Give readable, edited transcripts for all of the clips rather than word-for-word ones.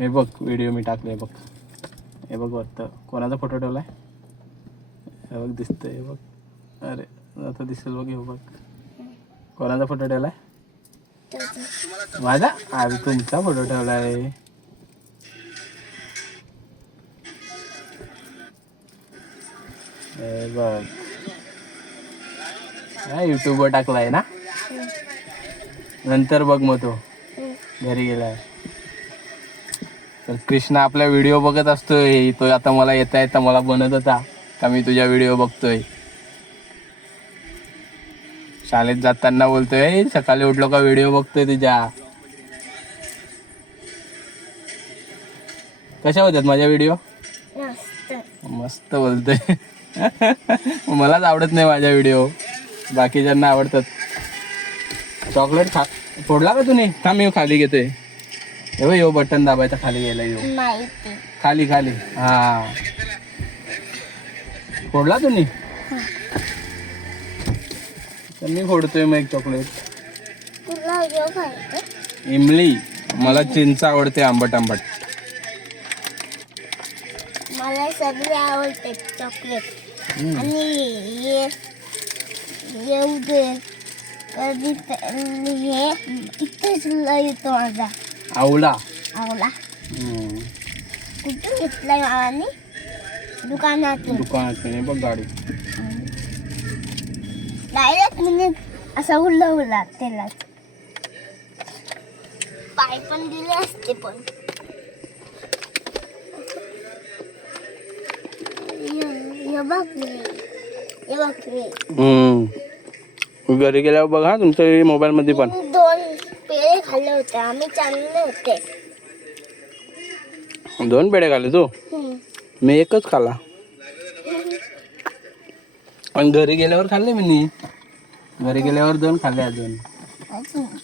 हे बघ व्हिडिओ मी टाकले बघ. हे बघ वरतं कोणाचा फोटो ठेवलाय हे बघ दिसतंय. हे बघ अरे आता दिसेल बघ. हे बघ कोणाचा फोटो ठेवलाय माझा. अरे तुमचा फोटो ठेवलाय. हे बघ युट्यूबवर टाकलाय ना. नंतर बघ मग तो घरी गेलाय. तर कृष्णा आपला व्हिडिओ बघत असतोय. तो आता मला येता मला बनत होता का मी तुझ्या व्हिडिओ बघतोय. शाळेत जाताना बोलतोय सकाळी उठलो का व्हिडिओ बघतोय तुझ्या. कशा होत्यात माझ्या व्हिडिओ. मस्त बोलतोय. मलाच आवडत नाही माझ्या व्हिडिओ, बाकीच्यांना आवडतात. चॉकलेट खा फोडला का तुम्ही. थांब मी खाली घेतोय. हे यो बटन दाबायचा खाली गेला. यो खाली खाली. हा फोडला तुम्ही. तर मी फोडतोय मग एक चॉकलेट. इमली. मला चिंच आवडते आंबट आंबट. मला सगळे आवडते चॉकलेट. आणि येऊ दे कधी हे इथेच येतो माझा आवला. आवला कुठून घेतलाय मामाने. दुकानातून. बघ गाडी डायरेक्ट म्हणजे असा उडला त्याला. पाय पण दिले असते पण. घरी गेल्यावर बघा तुमच्या मोबाईल मध्ये पण. 2 पेढे खाल्ले होते आम्ही. चांगले होते. 2 पेढे खाल्ले तू. मी एकच खाल्ला. आणि घरी गेल्यावर खाल्ले मी. घरी गेल्यावर 2 खाल्ले अजून.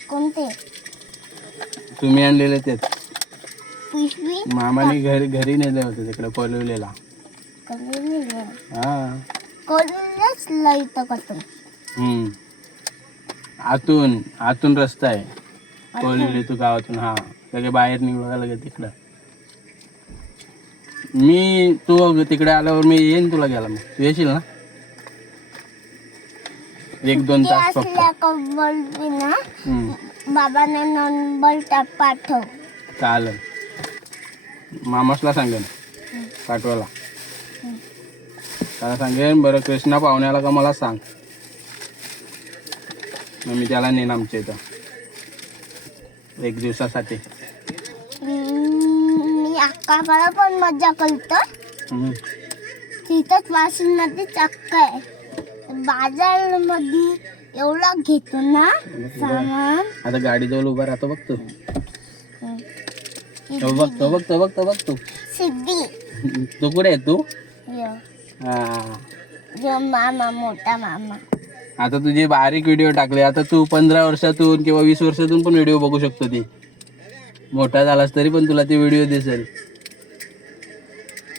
कोणते. तुम्ही आणलेले तेच. पिशवी मामाने घरी नेले होते तिकडे पलवलेला. हा कॉलेजच लाईट कसं. आतून रस्ता आहे. कोलिवली तू गावातून. हा सगळे बाहेर निघायला लागेल तिकडं. तू तिकडे आल्यावर मी येईन तुला घ्यायला. मग तू येशील ना 1-2 तास फक्त. बाबांना नंबर पाठव. चालेल. मामासला सांगेन पाठवायला. त्याला सांगेन बरं कृष्णा पाहुण्याला का मला सांग. मग मी त्याला नेईन आमच्या इथं 1 दिवसासाठी. मी अक्काकडे पण मजा करतो. तिथंच वाशिम मध्येच अक्का आहे. बाजार मध्ये एवढा घेतो ना सामान. आता गाडी जवळ उभा राहतो बघ तू. बघतो सिद्धी. तू कुठे आहे तू. मामा मोठा मामा. आता तुझे बारीक व्हिडिओ टाकले. आता तू 15 वर्षातून किंवा 20 वर्षातून पण व्हिडिओ बघू शकतो. ती मोठा झालास तरी पण तुला ती व्हिडिओ दिसेल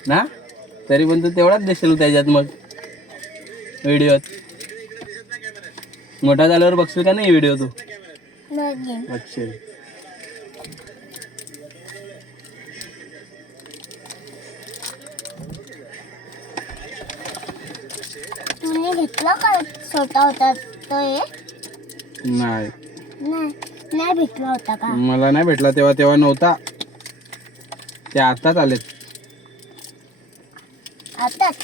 ना. तरी पण तू तेवढाच दिसेल त्याच्यात. मग व्हिडिओत मोठा झाल्यावर बघशील का नाही व्हिडिओ. तू बघशील. तुम्ही घेतला का छोटा होता तो. नाही भेटला होता का. मला नाही भेटला तेव्हा नव्हता. ते आताच आलेत. आताच.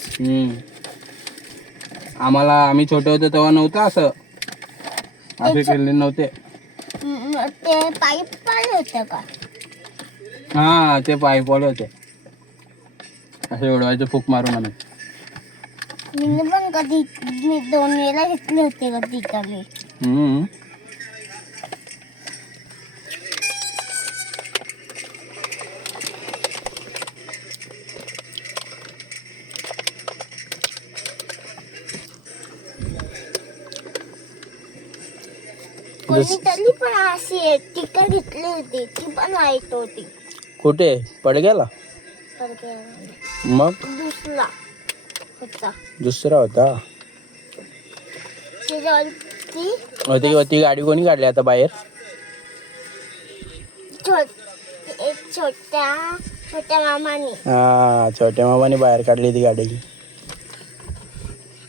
आम्ही छोटे होते तेव्हा नव्हतं असं. असे केले नव्हते. ते पाईप वाले होते का. हा ते पाईप वाले होते. असे उडवायचे फूक मारून आम्ही. मी पण कधी 2 वेळा घेतले होते कधी कमी. कोणीतरी पण अशी टिकर घेतली होती. ती पण वाईट होती. कुठे पडग्याला. मग दुसरा होता. ती गाडी कोणी काढली आता बाहेर. एक छोट्या मामाने हा, छोट्या मामाने बाहेर काढली ती गाडी.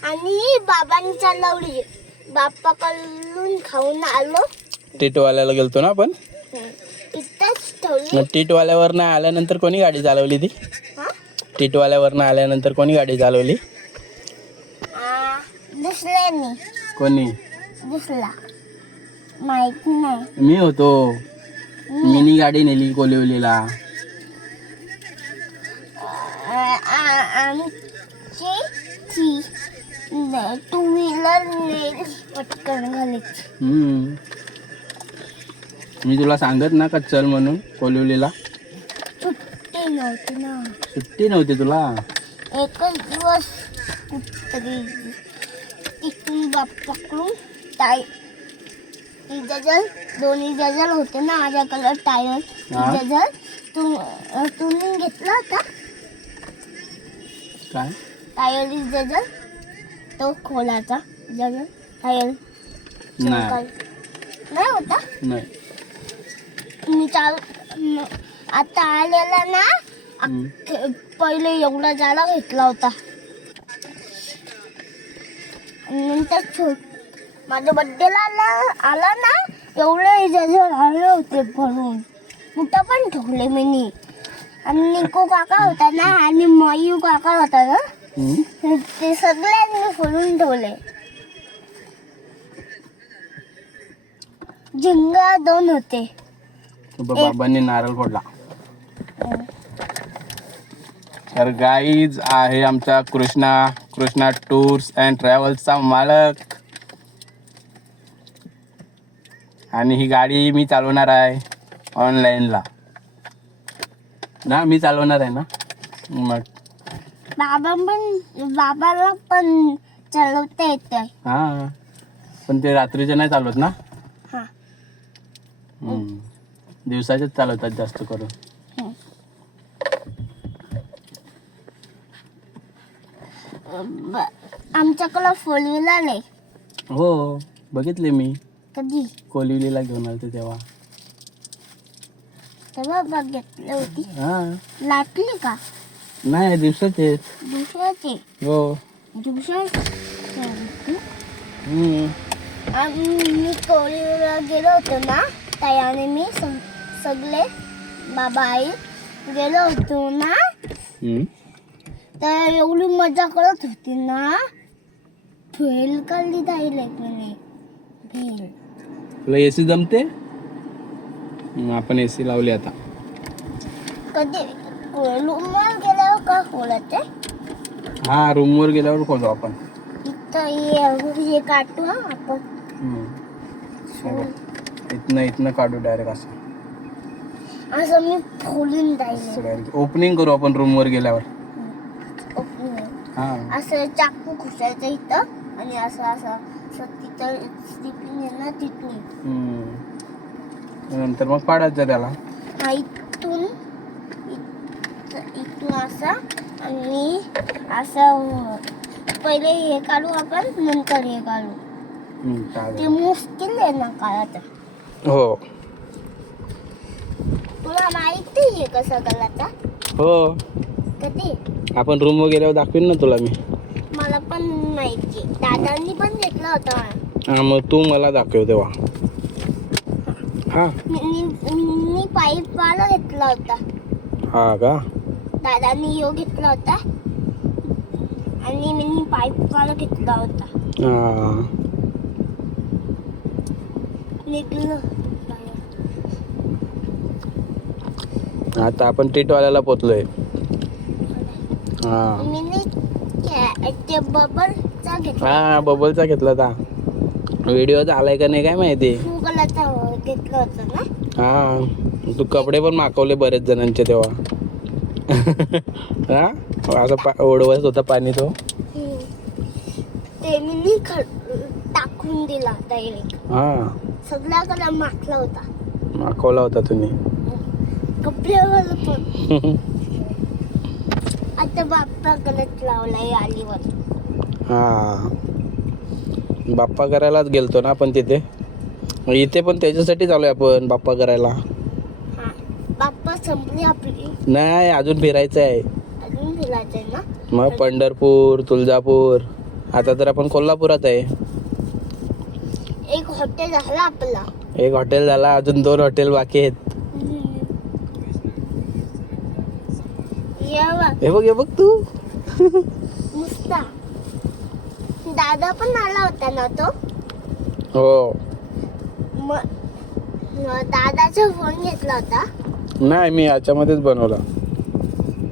आणि बाबांनी चालवली. बाप्पाकडून खाऊन आलो. टीटवाल्याला गेलतो ना आपण. इथंच ठेवली. मग टीटवाल्यावरनं आल्यानंतर कोणी गाडी चालवली ती? हा? टीटवाल्यावरनं आल्यानंतर कोणी गाडी चालवली? दुसऱ्यानी. कोणी? दुसरा माहित नाही. मी होतो. मिनी गाडी नेली कोलिवलीला. आमची टू व्हीलर नेली पटकन घालीच. मी तुला सांगत ना का चल म्हणून कोलिवलीला. सुट्टी नव्हती ना. सुट्टी नव्हती तुला. एकच दिवस कुठतरी इथून बाप्पाकडून जजल दोन्ही जजल होते ना माझ्याकडे टायर. जजल तुम्ही घेतला होता काय? टायर जजल तो खोलाचा जजल टायर नाही होता. नाही. मी आता आलेला ना पहिले एवढा जाळा घेतला होता. नंतर माझ्या बड्डेला आला ना एवढे जजल आले होते भरून. कुठं पण ठेवले मी. आणि निको काका होता ना आणि मयू काका होता ना ते सगळ्यांनी फोडून ठेवले. झिंगा 2 होते. बाबांनी नारळ फोडला. तर गाईज आहे आमचा कृष्णा टूर्स अँड ट्रॅव्हल्सचा मालक. आणि ही गाडी मी चालवणार आहे ऑनलाईनला ना. मी चालवणार आहे ना. मग बाबाला पण चालवता येते. हा, पण ते रात्रीचे नाही चालवत ना. हा. दिवसाचेच चालवतात जास्त करून. आमच्याकडं 4 व्हीलर आहे. हो, बघितले मी. कधी? कोलिवलीला घेऊन आलते तेव्हा. तेव्हा बघितली होती. हा. लाटली का? नाही, दिवसाचे. दिवसाची. हो. दिवसाची. हम्म. मी कोलिवलीला गेलो होतो ना त्याने मी सगळे बाबा आई गेलो होतो ना. तर एवढी मजा करत होती ना. भेल काढली जाईल भेल. तुला एसी जमते? आपण एसी लावली आता. कधी रूमवर गेल्यावर का खोलायचे? हा, रूमवर गेल्यावर खोलू आपण. इथं हे काढतो. हा आपण इथनं काढू डायरेक्ट असं मी खोलून जाईल. डायरेक्ट ओपनिंग करू आपण रूमवर गेल्यावर. हा, असं चाकू घुसायचं इथं आणि असं असं असं तिथं स्लिपिंग आहे ना तिथून. नंतर मग पाडायचं त्याला. हा, इथून असं आणि असं पहिले हे काढू आपण नंतर हे काढू. ते मुश्किल आहे ना काढायचं. हो. तुला माहिती आहे कसं करायचा? हो, कधी? आपण रूमवर गेल्यावर दाखवीन ना तुला मी. मला पण माहिती. दादांनी पण घेतला होता. हा, मग तू मला दाखव तेव्हा. हा, मी पाईप वाला घेतला होता. हा का? दादांनी यो घेतला होता आणि मी पाईप वाला घेतला होता. हा. निघलं. आता आपण टीटवाल्याला पोचलोय. हा. मी ते बबलचा घेतला. हा, बबलचा घेतला होता. व्हिडिओ आलाय का नाही काय माहिती. गुगलचा घेतला होता ना. हा, तू कपडे पण मागवले बरेच जणांचे तेव्हा. हा, असं ओढवत होता पाणी तो. ते मी टाकून दिला डायरेक्ट. हा, सगळ्याकडे माखला होता. मागवला होता तुम्ही. कपड्यावर पण. आता बाप्पाकडेच लावलाय आलीवर. हा, बाप्पा करायलाच गेलतो ना आपण तिथे. इथे पण त्याच्यासाठी चालूय आपण बाप्पा करायला. हा, बाप्पा संपली आपली. नाही, अजून फिरायचं आहे. अजून फिरायचंय ना. मग पंढरपूर, तुळजापूर, आता तर आपण कोल्हापुरात आहे. एक हॉटेल झाला आपला. एक हॉटेल झाला, अजून 2 हॉटेल बाकी आहेत. ये बघ, हे बघ तू. नुसता दादा पण आला होता ना तो. हो. दादाचा फोन घेतला होता. नाही, मी याच्यामध्येच बनवला.